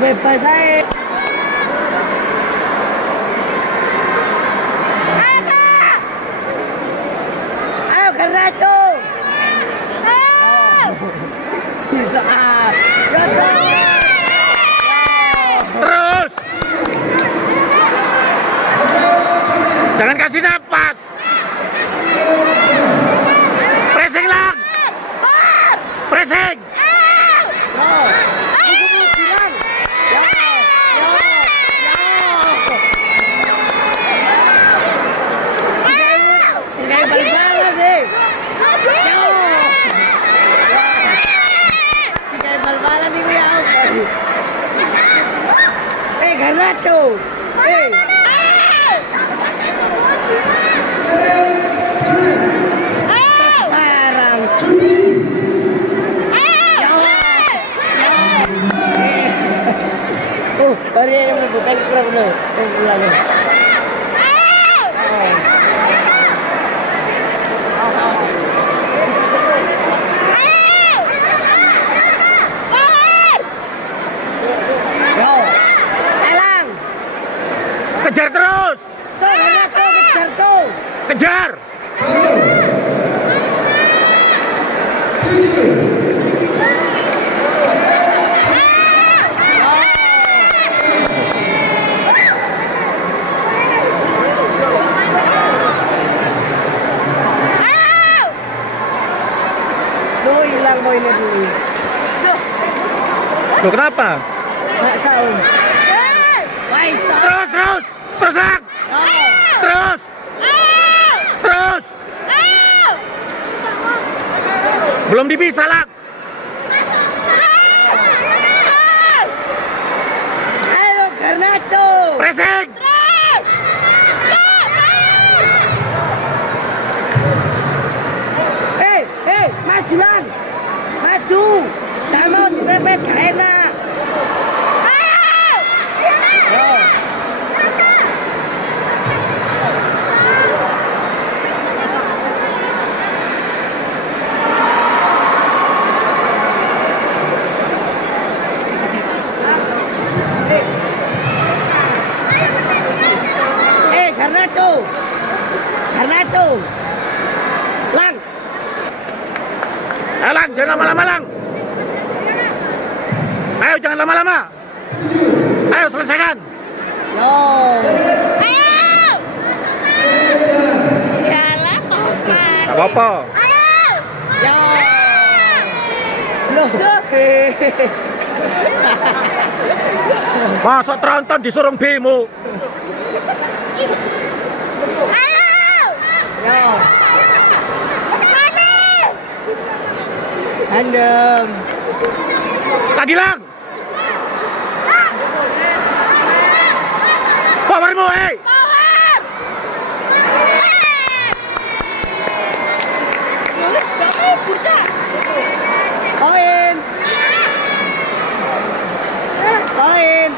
Bebas saya. Ayo Garnacho. Bisa. Terus. Jangan kasih nafas. Pressing lang. Pressing. Garnacho. Sekarang. Hari yang bukan kurang loh. Kejar terus. Kejar tuh. Kejar. Loh, hilang poinnya dulu. Loh, kenapa? Nggak saung. Terus. Terusak. Terus. Belum dipisah lah. Ayo Garnacho. Pressing. Hei, maju lang. Maju. Jangan mau dipepet, gak enak. Garnacho. Lang. Lang, jangan lama-lama lang. Ayo, jangan lama-lama. Ayo, selesaikan. Yo. Ayo. Yalah, Tosman. Gak apa-apa. Ayo. Yo. Loh. Masa tronton disuruh demo. Ayo. Yo. Mana? Handem. Lagi lang. Powermu, Power. Kamu buta. Poin. Poin.